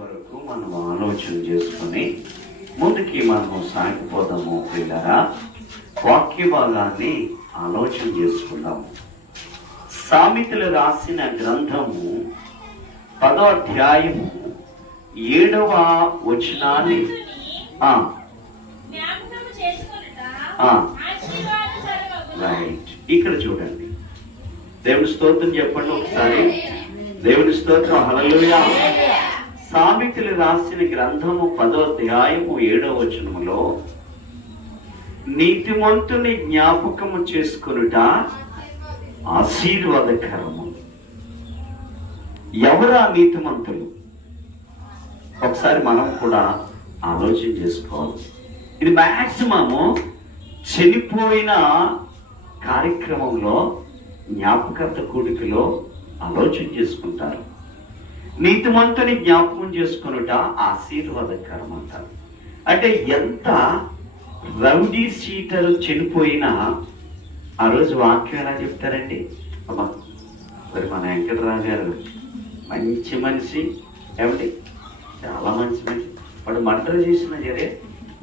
వరకు మనం ఆలోచన చేసుకుని ముందుకి మనము సాగిపోదాము పిల్లరా. వాక్య భాగాన్ని ఆలోచన చేసుకుందాము. సామెతలు రాసిన గ్రంథము 10వ అధ్యాయము 7వ వచనాన్ని రైట్ ఇక్కడ చూడండి. దేవుని స్తోత్రం చెప్పండి ఒకసారి. దేవుని స్తోత్రం. హల్లెలూయా. సామెతలు రాసిన గ్రంథము 10వ అధ్యాయము 7వ వచనములో నీతిమంతుని జ్ఞాపకము చేసుకొనుట ఆశీర్వాదకరము. ఎవరా నీతిమంతులు? ఒకసారి మనం కూడా ఆలోచన చేసుకోవాలి. ఇది మ్యాక్సిమము చనిపోయిన కార్యక్రమంలో జ్ఞాపకత కూడికలో ఆలోచన చేసుకుంటారు. నీతిమంతుని జ్ఞాపకం చేసుకునుట ఆశీర్వాదకరం అంటారు. అంటే ఎంత రౌడీ సీటర్ చనిపోయినా ఆ రోజు వాక్యం ఎలా చెప్తారండి? అమ్మా మరి మన వెంకటరావు గారు మంచి మనిషి, ఏమిటి చాలా మంచి మనిషి, వాడు మర్డర్ చేసినా సరే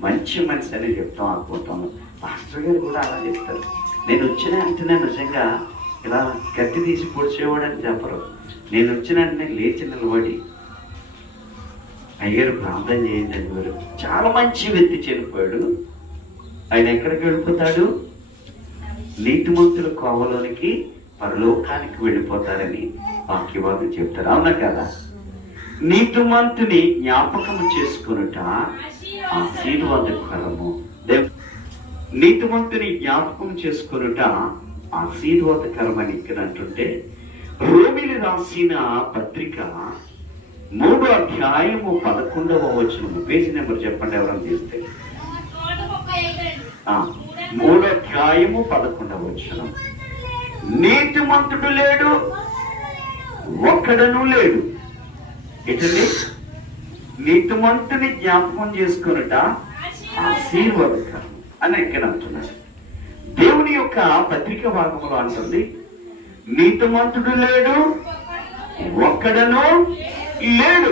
మంచి మనిషి అని చెప్తాం అనుకుంటాను. మాస్టర్ గారు కూడా అలా చెప్తారు. నేను వచ్చిన వెంటనే నిజంగా ఇలా కత్తి తీసి పొడిచేవాడు అని చెప్పరు. నేను వచ్చిన వెంటనే లేచి నిలబడి అయ్యారు ప్రార్థన చేయండి అని వారు. చాలా మంచి వ్యక్తి చనిపోయాడు. ఆయన ఎక్కడికి వెళ్ళిపోతాడు? నీతిమంతుల కోవలోనికి పరలోకానికి వెళ్ళిపోతారని వాక్యవాదులు చెప్తారు. అవునా కదా? నీతిమంతుని జ్ఞాపకము చేసుకునుట ఆశీర్వాదకరము. నీతిమంతుని జ్ఞాపకం చేసుకునుట ఆశీర్వాదకరమని ఇక్కడ అంటుంటే, రోమిలి రాసిన పత్రిక 3వ అధ్యాయము 11వ వచనము. పేజీ నెంబర్ చెప్పండి ఎవరైనా చేస్తే. 3వ అధ్యాయము 11వ వచనం. నీతిమంతుడు లేడు, ఒక్కడను లేడు. ఇటండి నీతిమంతుని జ్ఞాపకం చేసుకున్నట ఆశీర్వాదకరం అని ఇక్కడ అంటున్నాడు. దేవుని యొక్క పత్రిక భాగంలో అంటుంది నీతిమంతుడు లేడు, ఒక్కడను లేడు.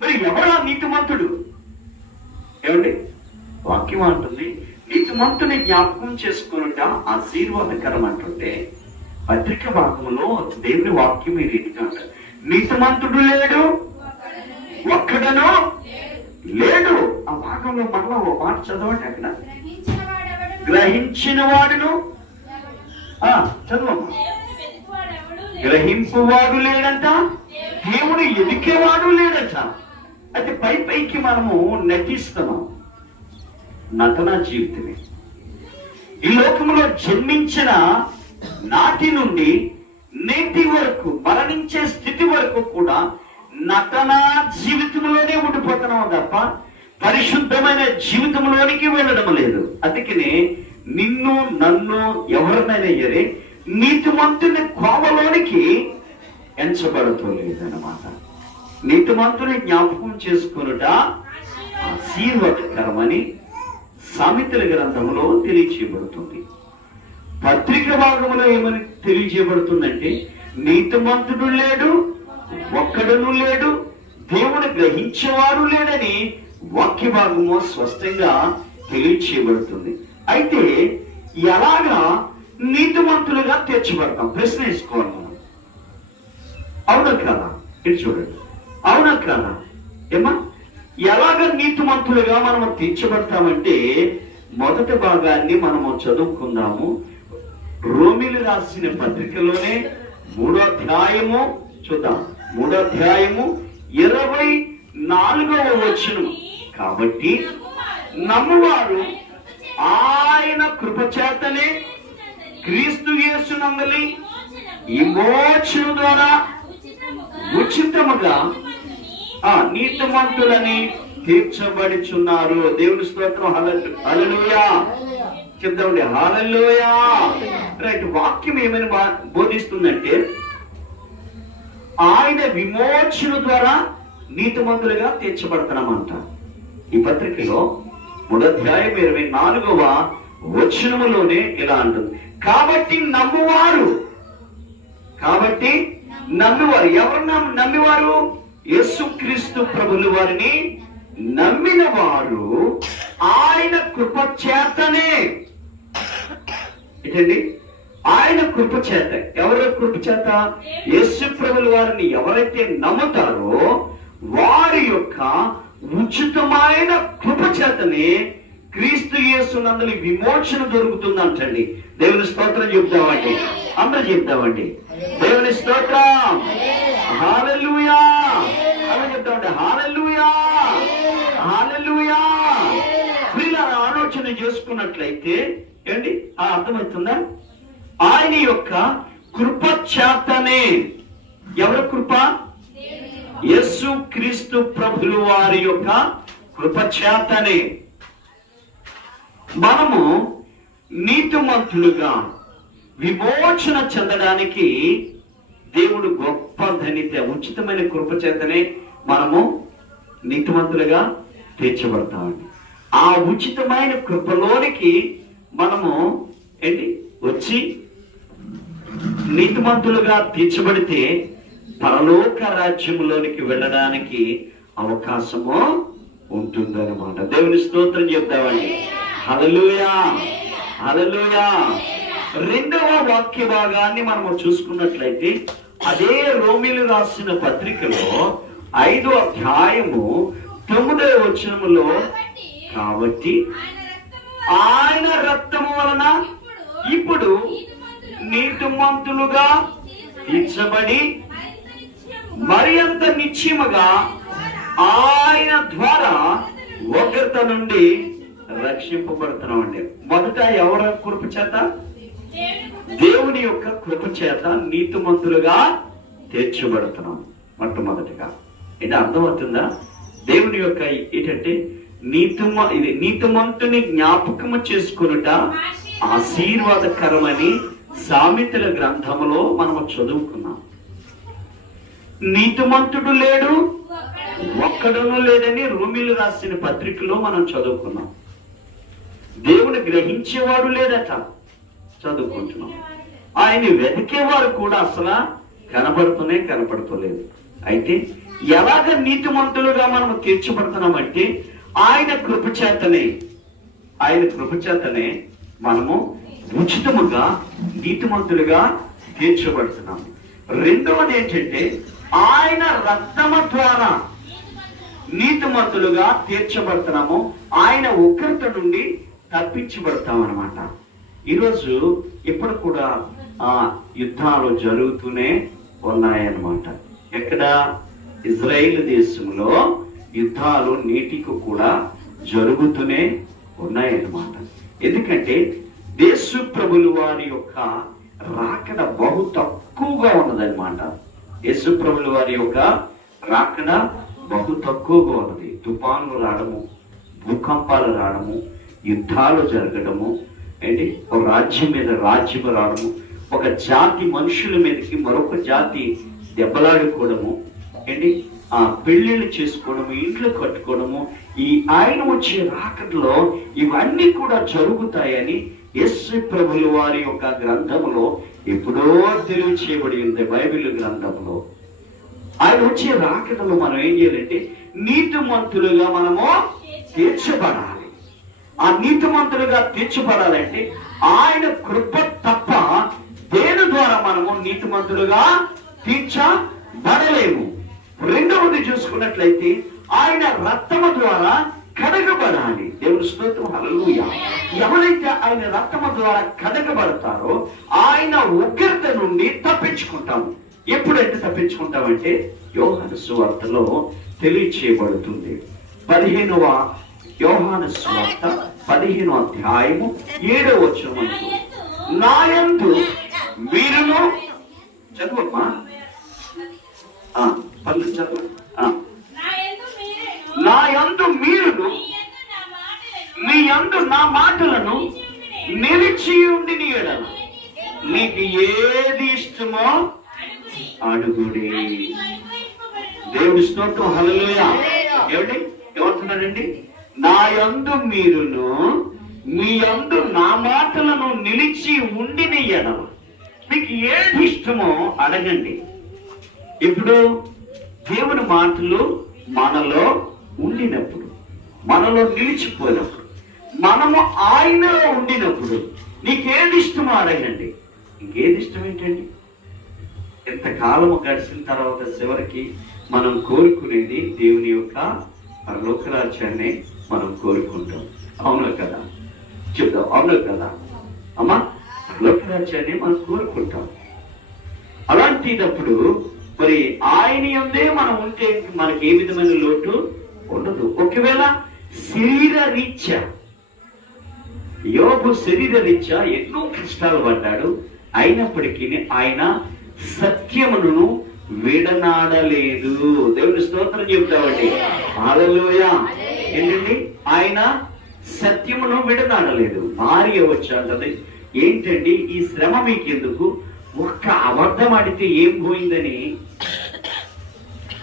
మరి ఎవరా నీతిమంతుడు? ఏమండి వాక్యం అంటుంది నీతిమంతుని జ్ఞాపకం చేసుకున్నట ఆశీర్వాదకరం అంటుంటే, పత్రిక భాగంలో దేవుని వాక్యం ఈ రీతిగా అంటారు నీతిమంతుడు లేడు, ఒక్కడను లేడు. ఆ భాగంలో మరలా ఓ మాట చదవండి. అక్కడ గ్రహించిన వాడును చదవమ్మా. గ్రహింపువాడు లేడంట, దేవుడు ఎదికేవాడు లేడంట. అయితే పైకి మనము నటిస్తున్నాం. నటనా జీవితమే. ఈ లోకంలో జన్మించిన నాటి నుండి నేటి వరకు మరణించే స్థితి వరకు కూడా నటనా జీవితంలోనే ఉండిపోతున్నాం తప్ప పరిశుద్ధమైన జీవితంలోనికి వెళ్ళడం లేదు. అందుకనే నిన్ను నన్ను ఎవరినైనా సరే నీతిమంతుని కోవలోనికి ఎంచబడుతూ లేదన్నమాట. నీతిమంతుని జ్ఞాపకం చేసుకునుట ఆశీర్వాదకరమని సామెతల గ్రంథంలో తెలియచేయబడుతుంది. పత్రిక భాగంలో ఏమని తెలియజేయబడుతుందంటే నీతిమంతుడు లేడు, ఒక్కడను లేడు, దేవుని గ్రహించేవాడు లేడని వాక్య భాగము స్పష్టంగా తెలియచేయబడుతుంది. అయితే ఎలాగా నీతిమంతులుగా తీర్చబడతాం? ప్రశ్న వేసుకోవాలి మనం. అవునా కదా? ఇది చూడండి. అవునా కదా? ఏమా ఎలాగ నీతిమంతులుగా మనం తీర్చబడతామంటే మొదటి భాగాన్ని మనము చదువుకుందాము. రోమిలి రాసిన పత్రికలోనే 3వ అధ్యాయము చూద్దాం. 3వ అధ్యాయము 24వ వచనం. కాబట్టి నమ్మువారు ఆయన కృపచేతనే క్రీస్తు యేసునందలి విమోచన ద్వారా ఉచితముగా నీతిమంతులని తీర్చబడుచున్నారు. దేవుని స్తోత్రం. హల్లెలూయా చెప్దామండి. హల్లెలూయా. రైట్. వాక్యం ఏమని బోధిస్తుందంటే ఆయన విమోచన ద్వారా నీతిమంతులుగా తీర్చబడుతున్నామంట. ఈ పత్రికలో 3వ అధ్యాయం 24వ వచనములోనే ఇలా అంటుంది కాబట్టి నమ్మువారు ఎవరు నమ్మివారు? యేసుక్రీస్తు ప్రభుల వారిని నమ్మిన వారు ఆయన కృప చేతనే, ఏంటండి, ఆయన కృప చేత. ఎవరి కృప చేత? యేసు ప్రభుల వారిని ఎవరైతే నమ్ముతారో వారి యొక్క ఉచితమైన కృప చేతనే క్రీస్తు యేసునందు విమోచన దొరుకుతుందంటండి. దేవుని స్తోత్రం చెప్తామండి, అందరూ చెప్తామండి. దేవుని స్తోత్రం, హల్లెలూయా. అలా చెప్తామండి, హల్లెలూయా, హల్లెలూయా. ప్రియులారా, ఆలోచన చేసుకున్నట్లయితే ఏంటి అర్థమవుతుందా? ఆయన యొక్క కృప చేతనే. ఎవరి కృప? యేసు క్రీస్తు ప్రభుల వారి యొక్క కృప చేతనే మనము నీతిమంతులుగా విమోచన చెందడానికి దేవుడు గొప్ప ధనిత. ఉచితమైన కృప చేతనే మనము నీతిమంతులుగా తీర్చబడతామండి. ఆ ఉచితమైన కృపలోనికి మనము ఏంటి వచ్చి నీతిమంతులుగా తీర్చబడితే పరలోక రాజ్యములోనికి వెళ్ళడానికి అవకాశము ఉంటుందన్నమాట. దేవుని స్తోత్రం చెప్తామండి, హల్లెలూయా, హల్లెలూయా. రెండవ వాక్య భాగాన్ని మనము చూసుకున్నట్లయితే అదే రోమీలు రాసిన పత్రికలో 5వ అధ్యాయము 9వ వచనములో, కాబట్టి ఆయన రక్తము వలన ఇప్పుడు నీతిమంతులుగా తీర్చబడి మరి అంత నిశ్చయముగా ఆయన ద్వారా ఉగ్రత నుండి రక్షింపబడుతున్నామండి. మొదట ఎవరి కృప చేత? దేవుని యొక్క కృప చేత నీతిమంతులుగా తీర్చబడుతున్నాం. మొట్టమొదటిగా ఇది అర్థమవుతుందా? దేవుని యొక్క ఏంటంటే నీతిమంతుని జ్ఞాపకము చేసుకొనుట ఆశీర్వాదకరమని సామెతల గ్రంథములో మనము చదువుకున్నాం. నీతిమంతుడు లేడు, ఒక్కడును లేడని రోమీలు రాసిన పత్రికలో మనం చదువుకున్నాం. దేవుని గ్రహించేవాడు లేదట, చదువుకుంటున్నాం. ఆయన వెతికేవారు కూడా అసలు కనపడుతలేదు. అయితే ఎలాగ నీతిమంతులుగా మనం తీర్చబడుతున్నామంటే ఆయన కృప చేతనే మనము ఉచితముగా నీతిమంతులుగా తీర్చబడుతున్నాము. రెండవది ఏంటంటే ఆయన రక్తము ద్వారా నీతిమంతులుగా తీర్చబడుతున్నాము. ఆయన ఉగ్రత నుండి తప్పించబడతాం అన్నమాట. ఈరోజు ఇప్పుడు కూడా యుద్ధాలు జరుగుతూనే ఉన్నాయన్నమాట. ఎక్కడ? ఇజ్రాయేల్ దేశంలో యుద్ధాలు నేటికి కూడా జరుగుతూనే ఉన్నాయన్నమాట. ఎందుకంటే యేసు ప్రభుల వారి యొక్క రాకడ బహు తక్కువగా ఉన్నదన్నమాట. యేసు ప్రభుల వారి యొక్క రాకడ బహు తక్కువగా ఉన్నది. తుఫానులు రావడము, భూకంపాలు రావడము, యుద్ధాలు జరగడము, ఏంటి ఒక రాజ్యం మీద రాజ్యం రావడము, ఒక జాతి మనుషుల మీదకి మరొక జాతి దెబ్బలాడుకోవడము, ఏంటి పెళ్లిళ్ళు చేసుకోవడము, ఇంట్లో కట్టుకోవడము, ఈ ఆయన వచ్చే రాకడలో ఇవన్నీ కూడా జరుగుతాయని యేసు ప్రభుల వారి యొక్క గ్రంథములో ఎప్పుడో తెలియచేయబడి ఉంది. బైబిల్ గ్రంథంలో ఆయన వచ్చే రాకడలో మనం ఏం చేయాలంటే నీతిమంతులుగా మనము తీర్చబడాలి. ఆ నీతిమంతులుగా తీర్చబడాలంటే ఆయన కృప తప్ప దేని ద్వారా మనము నీతిమంతులుగా తీర్చబడలేము. రెండవది చూసుకున్నట్లయితే ఆయన రక్తము ద్వారా కడగబడాలి. దేవుని స్తోత్రం, హల్లెలూయా. ఎవరైతే ఆయన రక్తము ద్వారా కడగబడతారో ఆయన ఉగ్రత నుండి తప్పించుకుంటాము. ఎప్పుడైతే తప్పించుకుంటామంటే యోహాను సువార్తలో తెలియచేయబడుతుంది. 15వ యోహాను సువార్త 15వ అధ్యాయము 7వ వచనం, నా యందు మీరును, చదువమ్మా, చదువు, నా యందు మీరును మీ యందు నా మాటలను నిలిచి ఉండి ఎడల మీకు ఏది ఇష్టమో అడుగుడి. దేవుడి స్తోత్రం, హల్లెలూయా. ఏమంటున్నాడండి? నా యందు మీరును మీ యందు నా మాటలను నిలిచి ఉండిన ఎడల మీకు ఏది ఇష్టమో అడగండి. ఇప్పుడు దేవుని మాటలు మనలో ఉండినప్పుడు, మనలో నిలిచిపోయినప్పుడు, మనము ఆయనలో ఉండినప్పుడు నీకేది ఇష్టమో అడగండి. ఇంకేది ఇష్టం ఏంటండి? ఎంతకాలము గడిచిన తర్వాత చివరికి మనం కోరుకునేది దేవుని యొక్క పరలోక రాజ్యాన్ని మనం కోరుకుంటాం. అవును కదా? చెప్తాం, అవును కదా అమ్మా? పరలోక రాజ్యాన్ని మనం కోరుకుంటాం. అలాంటిటప్పుడు మరి ఆయన యందే మనం ఉంటే మనకి ఏ విధమైన లోటు ఉండదు. ఒకవేళ శరీర రీత్యా, యోబు శరీర రీత్యా ఎన్నో కష్టాలు పడ్డాడు, అయినప్పటికీ ఆయన సత్యమును విడనాడలేదు. దేవుని స్తోత్రం చెప్తామండి. హల్లెలూయా. ఏంటండి? ఆయన సత్యమును విడనాడలేదు. భార్య వచ్చాది, ఏంటండి ఈ శ్రమ మీకెందుకు, ఒక్క అబద్ధం ఆడితే ఏం పోయిందని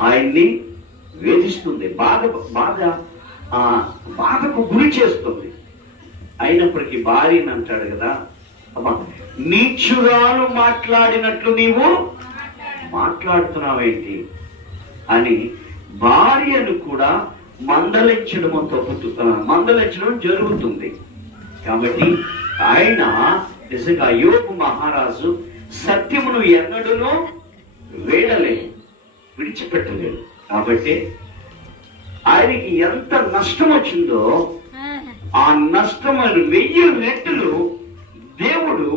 ఆయన్ని వేధిస్తుంది, బాధకు గురి చేస్తుంది. అయినప్పటికీ భార్యని అంటాడు కదా, అమ్మా నీచురాలు మాట్లాడినట్లు నీవు మాట్లాడుతున్నావేంటి అని భార్యను కూడా మందలించడం జరుగుతుంది. కాబట్టి ఆయన నిజంగా యోబు మహారాజు సత్యమును ఎన్నడూనూ విడిచిపెట్టలేదు. కాబట్టి ఆయనకి ఎంత నష్టం వచ్చిందో ఆ నష్టమైన 1000 రెట్లు దేవుడు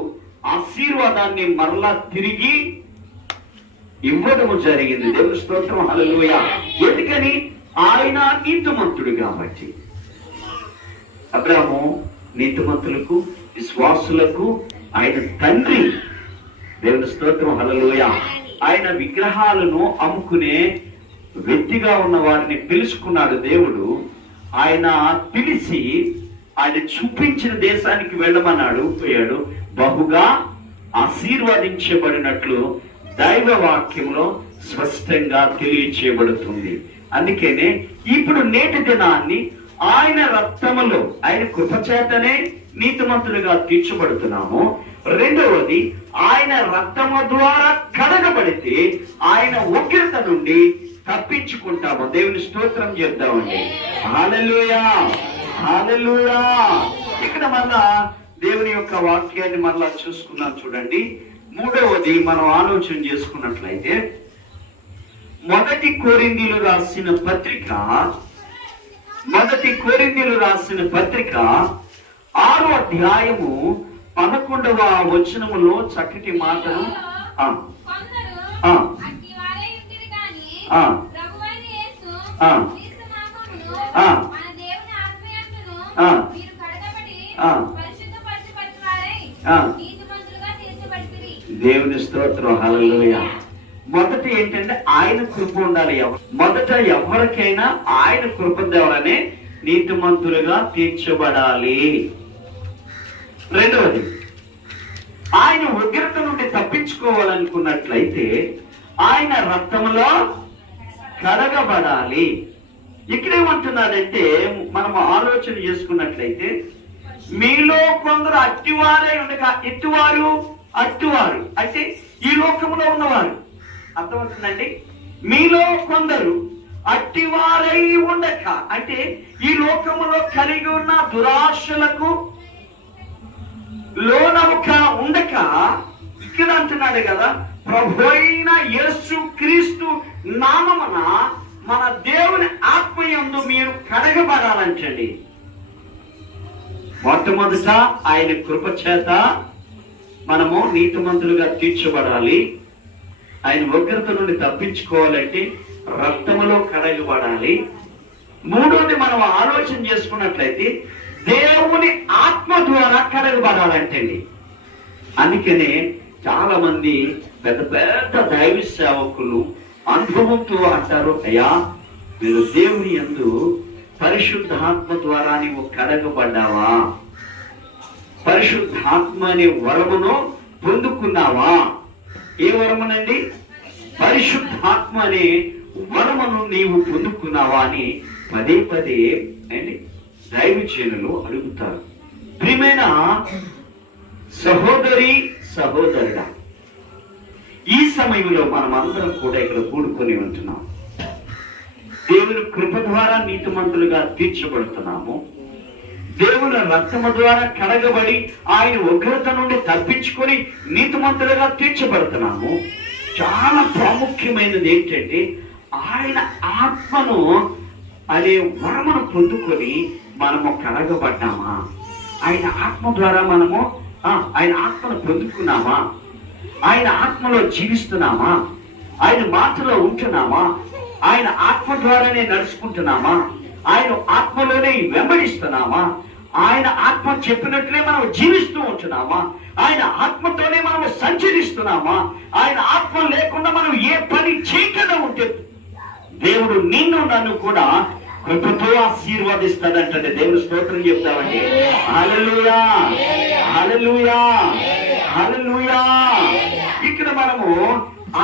ఆశీర్వాదాన్ని మరలా తిరిగి ఇవ్వడము జరిగింది. దేవుని స్తోత్రం, హల్లెలూయా. ఎందుకని? ఆయన నీతిమంతుడు కాబట్టి. అబ్రాహాము నీతిమంతులకు, విశ్వాసులకు ఆయన తండ్రి. దేవుని స్తోత్రం, హల్లెలూయా. ఆయన విగ్రహాలను అమ్ముకునే వ్యక్తిగా ఉన్న వారిని పిలుచుకున్నాడు దేవుడు. ఆయన పిలిచి ఆయన చూపించిన దేశానికి వెళ్ళమన్నాడు, పోయాడు. బహుగా ఆశీర్వదించబడినట్లు దైవ వాక్యంలో స్పష్టంగా తెలియచేయబడుతుంది. అందుకనే ఇప్పుడు నేటి దినాన్ని ఆయన రక్తములో, ఆయన కృపచేతనే నీతిమంతులుగా తీర్చబడుతున్నాము. రెండవది, ఆయన రక్తము ద్వారా కడగబడితే ఆయన ఉగ్రత నుండి తప్పించుకుంటాము. దేవుని స్తోత్రం చేద్దామండి. హల్లెలూయా, హల్లెలూయా. ఇక్కడ మళ్ళా దేవుని యొక్క వాక్యాన్ని మళ్ళా చూసుకున్నాం చూడండి. మూడవది మనం ఆలోచన చేసుకున్నట్లయితే, మొదటి కొరింథీయులు రాసిన పత్రిక 6వ అధ్యాయము 11వ వచనములో చక్కటి మాటను దేవుని స్తోత్రం, హల్లెలూయా. మొదట ఏంటంటే ఆయన కృప ఉండాలి. మొదట ఎవరికైనా ఆయన కృప ద్వారానే నీతిమంతులుగా తీర్చబడాలి. రెండవది, ఆయన ఉగ్రత నుండి తప్పించుకోవాలనుకున్నట్లయితే ఆయన రక్తంలో కడగబడాలి. ఇక్కడేమంటున్నాడంటే, మనం ఆలోచన చేసుకున్నట్లయితే, మీలో కొందరు అట్టివారే ఉండగా, అట్టివారు అంటే ఈ లోకంలో ఉన్నవారు. అర్థమవుతుందండి? మీలో కొందరు అట్టివారై ఉండక, అంటే ఈ లోకములో కలిగి ఉన్న దురాశలకు లోనవుక ఉండక, ఇక్కడ అంటున్నాడు కదా, ప్రభు అయిన యేసు క్రీస్తు నామమున మన దేవుని ఆత్మయందు మీరు కడగబడాలంటండి. మొట్టమొదట ఆయన కృప చేత మనము నీతిమంతులుగా తీర్చబడాలి. ఆయన ఉగ్రత నుండి తప్పించుకోవాలంటే రక్తములో కడగబడాలి. మూడోది మనం ఆలోచన చేసుకున్నట్లయితే దేవుని ఆత్మ ద్వారా కడగబడాలంటండి. అందుకనే చాలా మంది పెద్ద పెద్ద దైవ సేవకులు అనుభవంతో అంటారు, అయ్యా మీరు దేవుని యందు పరిశుద్ధాత్మ ద్వారా నీవు కడగబడ్డావా, పరిశుద్ధాత్మ అనే వరమును పొందుకున్నావా? ఏ వరమునండి? పరిశుద్ధాత్మ అనే వరమును నీవు పొందుకున్నావా అని పదే పదే అండి దైవజనులు అడుగుతారు. ప్రియమైన సహోదరి సహోదరుడా, ఈ సమయంలో మనం అందరం కూడా ఇక్కడ కూడుకొని ఉంటున్నాం. దేవుని కృప ద్వారా నీతిమంతులుగా తీర్చబడుతున్నాము. దేవుని రక్తము ద్వారా కడగబడి ఆయన ఉగ్రత నుండి తప్పించుకొని నీతిమంతులుగా తీర్చబడుతున్నాము. చాలా ప్రాముఖ్యమైనది ఏంటంటే ఆయన ఆత్మను అనే వరమును పొందుకొని మనము కడగబడ్డామా? ఆయన ఆత్మ ద్వారా మనము ఆయన ఆత్మను పొందుకున్నామా? ఆయన ఆత్మలో జీవిస్తున్నామా? ఆయన మాటలో ఉంటున్నామా? ఆయన ఆత్మ ద్వారానే నడుచుకుంటున్నామా? ఆయన ఆత్మలోనే వెంబడిస్తున్నామా? ఆయన ఆత్మ చెప్పినట్లే మనం జీవిస్తూ ఉంటున్నామా? ఆయన ఆత్మతోనే మనం సంచరిస్తున్నామా? ఆయన ఆత్మ లేకుండా మనం ఏ పని చేయకుండా ఉంటే దేవుడు నిన్ను నన్ను కూడా కృపతో ఆశీర్వదిస్తాడంటే దేవుని స్తోత్రం చెప్తామండి. హల్లెలూయా, హల్లెలూయా, హల్లెలూయా. ఇక్కడ మనము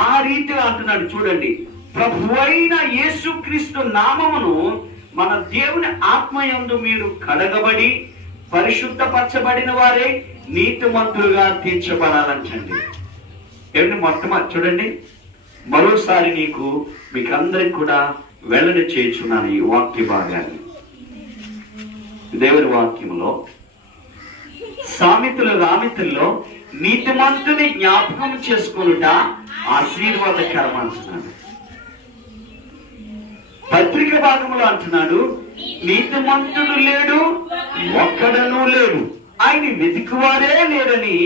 ఆ రీతిగా అంటున్నాడు. చూడండి, ప్రభువైన యేసుక్రీస్తు నామమును మన దేవుని ఆత్మయందు మీరు కడగబడి పరిశుద్ధపరచబడిన వారే నీతిమంతులుగా తీర్చబడాలంటండి. ఏమండి, మొట్టమొదటి చూడండి, మరోసారి మీకు అందరికి కూడా వెల్లడి చేయుచున్నాను ఈ వాక్య భాగాన్ని. దేవుని వాక్యములో సామెతల్లో నీతిమంతుని జ్ఞాపకం చేసుకొనుట ఆశీర్వాదకరం అంటున్నాడు. పత్రిక భాగంలో అంటున్నాడు, నీతిమంతుడు లేడు, ఒక్కడనూ లేడు, ఆయన వెతికివారే లేడని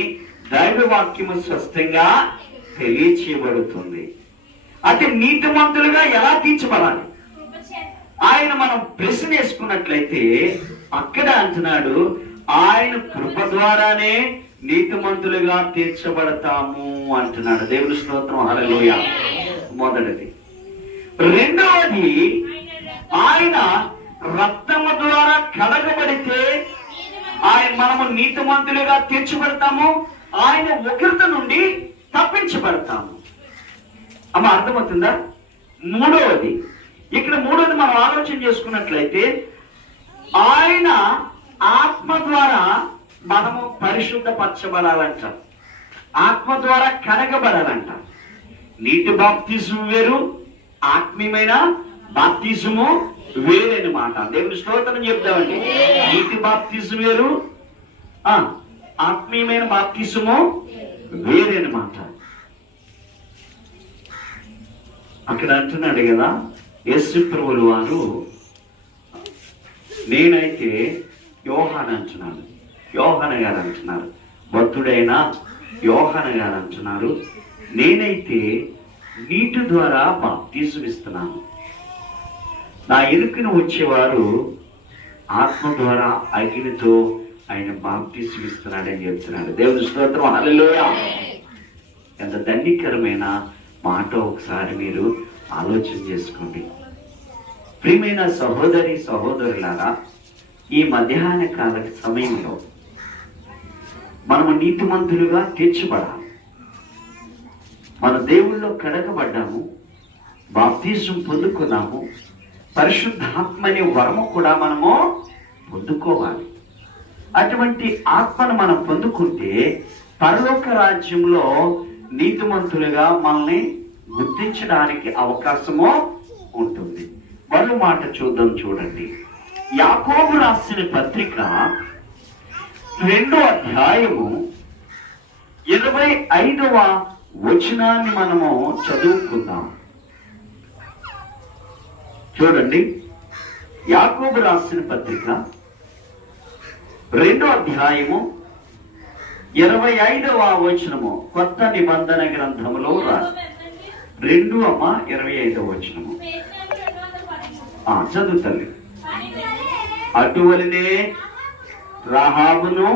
దైవ వాక్యము స్పష్టంగా తెలియచేయబడుతుంది. అంటే నీతిమంతులుగా ఎలా తీర్చబడాలి? ఆయన మనం ప్రశ్న వేసుకున్నట్లయితే అక్కడ అంటున్నాడు, ఆయన కృప ద్వారానే నీతిమంతులుగా తీర్చబడతాము అంటున్నాడు. దేవుని స్తోత్రం, హల్లెలూయా. మొదటిది. రెండవది, ఆయన రక్తము ద్వారా కడగబడితే మనము నీతిమంతులుగా తీర్చబడతాము, ఆయన ఉగ్రత నుండి తప్పించబడతాము. అమ్మ, అర్థమవుతుందా? మూడవది, ఇక్కడ మూడవది మనం ఆలోచన చేసుకున్నట్లయితే ఆయన ఆత్మ ద్వారా మనము పరిశుద్ధపరచబడాలంట, ఆత్మ ద్వారా కడగబడాలంట. నీటి బాప్తిజం వేరు, ఆత్మీయమైన బాప్తిజము వేరనమాట. దేవుని స్తోత్రం చెప్తామండి. నీటి బాప్తిజం వేరు, ఆత్మీయమైన బాప్తిజము వేరనమాట. అక్కడ అంటున్నాడు కదా యేసు ప్రభువు వారు, నేనైతే యోహాను అంటున్నాను, యోహాను గారు అంటున్నారు, భక్తుడైన యోహాను గారు అంటున్నారు, నేనైతే నీటి ద్వారా బాప్తిజం ఇస్తున్నాను, నా ఎదుకున వచ్చేవారు ఆత్మ ద్వారా అగ్నితో ఆయన బాప్తిజం ఇస్తున్నాడని చెప్తున్నాడు. దేవుని స్తోత్రం, హల్లెలూయా. ఎంత ధన్యకరమైన మాట ఒకసారి మీరు ఆలోచన చేసుకోండి. ప్రియమైన సహోదరి సహోదరులారా, ఈ మధ్యాహ్న కాల సమయంలో మనము నీతిమంతులుగా తీర్చబడాలి. మన దేవుళ్ళో కడగబడ్డాము, బాప్తిజం పొందుకున్నాము, పరిశుద్ధాత్మని వరము కూడా మనము పొందుకోవాలి. అటువంటి ఆత్మను మనం పొందుకుంటే పరలోక రాజ్యంలో నీతిమంతులుగా మనల్ని గుర్తించడానికి అవకాశము ఉంటుంది. మరో మాట చూద్దాం. చూడండి, యాకోబు రాసిన పత్రిక 2వ అధ్యాయము 25వ వచనాన్ని మనము చదువుకుందాం. చూడండి, యాకోబు రాసిన పత్రిక 2వ అధ్యాయము 25వ వచనము, కొత్త నిబంధన గ్రంథములో 2:25 వచనము చదువు తల్లి. అటువలనే రాహాబును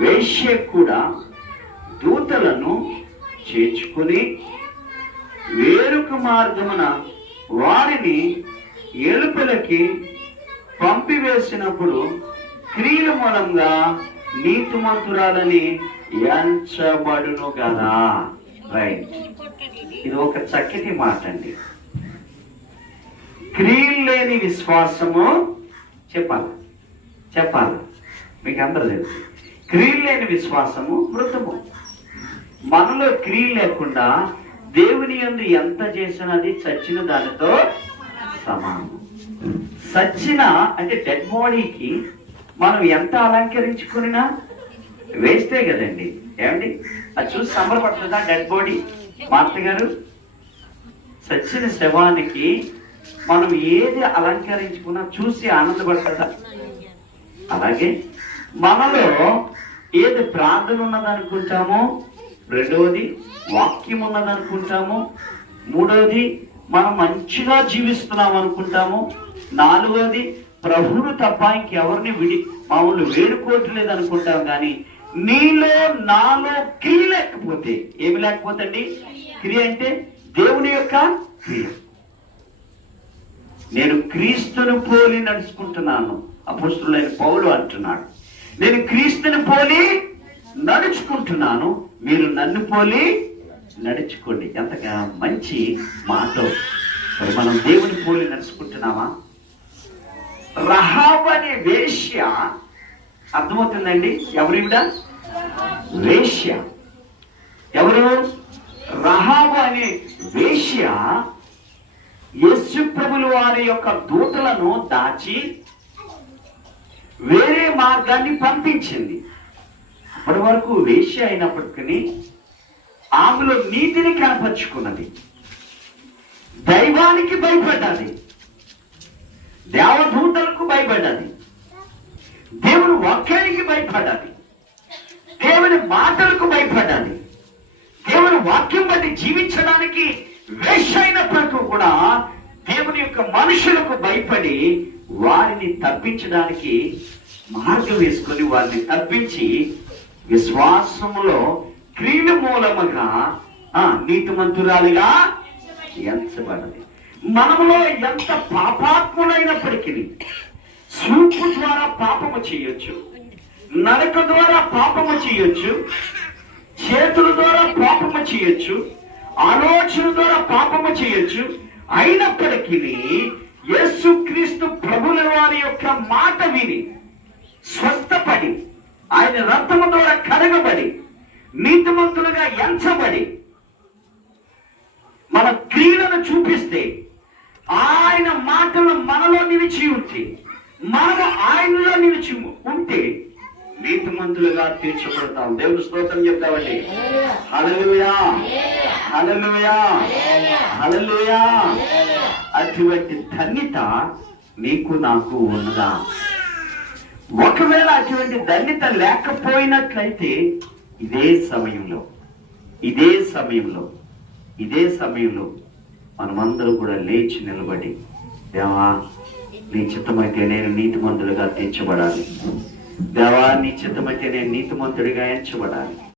వేశ్య కూడా దూతలను చేర్చుకుని వేరొక మార్గమున వారిని ఎలుపలకి పంపివేసినప్పుడు క్రియల మూలంగా నీతిమంతురాలని ఎంచబడును కదా. రైట్, ఇది ఒక చక్కటి మాట అండి. క్రియలు లేని విశ్వాసము చెప్పాలి మీకు అందరూ తెలుసు. క్రియలు లేని విశ్వాసము మృతము. మనలో క్రియలు లేకుండా దేవుని యందు ఎంత చేసినది చచ్చిన దానితో సమానం. సచ్చిన అంటే డెడ్ బాడీకి మనం ఎంత అలంకరించుకున్నా వేస్తే కదండి. ఏమండి, అది చూసి సంబరపడుతుందా డెడ్ బాడీ? మాత గారు, సచ్చిన శవానికి మనం ఏది అలంకరించుకున్నా చూసి ఆనందపడుతుందా? అలాగే మనలో ఏది ప్రార్థన ఉన్నదనుకుంటామో, రెండవది వాక్యం ఉన్నదనుకుంటాము, మూడవది మనం మంచిగా జీవిస్తున్నాం అనుకుంటాము, నాలుగవది ప్రభువును తప్ప ఇంకెవరిని మామూలు వేడుకోవట్లేదు అనుకుంటాం. కానీ నీలో నాలో క్రియ లేకపోతే, ఏమి లేకపోతే అండి? క్రియ అంటే దేవుని యొక్క క్రియ. నేను క్రీస్తును పోలి నడుచుకుంటున్నాను, అపోస్తలుడైన పౌలు అంటున్నాడు. నేను క్రీస్తుని పోలి నడుచుకుంటున్నాను, మీరు నన్ను పోలి నడుచుకోండి. ఎంతగా మంచి మాట. మరి మనం దేవుని పోలి నడుచుకుంటున్నామా? రహాబు అనే వేశ్య, అర్థమవుతుందండి? ఎవరివిడ? వేశ్య. ఎవరు? రహాబు అనే వేశ్య యేసు ప్రభుల వారి యొక్క దూతలను దాచి వేరే మార్గాన్ని పంపించింది. అప్పటి వరకు వేశ్య అయినప్పటికీ ఆమెలో నీతిని కనపరుచుకున్నది, దైవానికి భయపడ్డది, దేవదూతలకు భయపడ్డది, దేవుని వాక్యానికి భయపడ్డది, దేవుని మాటలకు భయపడ్డది, దేవుని వాక్యం బట్టి జీవించడానికి వేశ్య అయినప్పటికీ కూడా దేవుని యొక్క మనుషులకు భయపడి వారిని తప్పించడానికి మార్గం వేసుకొని వారిని తప్పించి విశ్వాసములో క్రియల మూలముగా నీతిమంతురాలిగా ఎంచబడ్డది. మనములో ఎంత పాపాత్ములైనప్పటికీ చూపు ద్వారా పాపము చేయొచ్చు, నడక ద్వారా పాపము చేయొచ్చు, చేతుల ద్వారా పాపము చేయొచ్చు, ఆలోచన ద్వారా పాపము చేయొచ్చు. అయినప్పటికీ యేసుక్రీస్తు ప్రభుల వారి యొక్క మాట విని స్వస్థపడి ఆయన రక్తము ద్వారా కడగబడి నీతిమంతులుగా ఎంచబడి మన క్రియలను చూపిస్తే, ఆయన మాటలు మనలో నిలిచి ఉంటే, మనము ఆయనలో నిలిచి ఉంటే నీతిమంతులుగా తీర్చబడతాం. దేవుని స్తోత్రం చెప్తామండి. హల్లెలూయా, హల్లెలూయా, హల్లెలూయా. అటువంటి ధన్యత నీకు నాకు ఉన్నదా? ఒకవేళ అటువంటి ధన్యత లేకపోయినట్లయితే ఇదే సమయంలో మనమందరూ కూడా లేచి నిలబడి, దేవా నీ చిత్తమైతే నేను నీతిమంతుడిగా తీర్చబడాలి, దేవా నీ చిత్తమైతే నేను నీతిమంతుడిగా ఎంచబడాలి.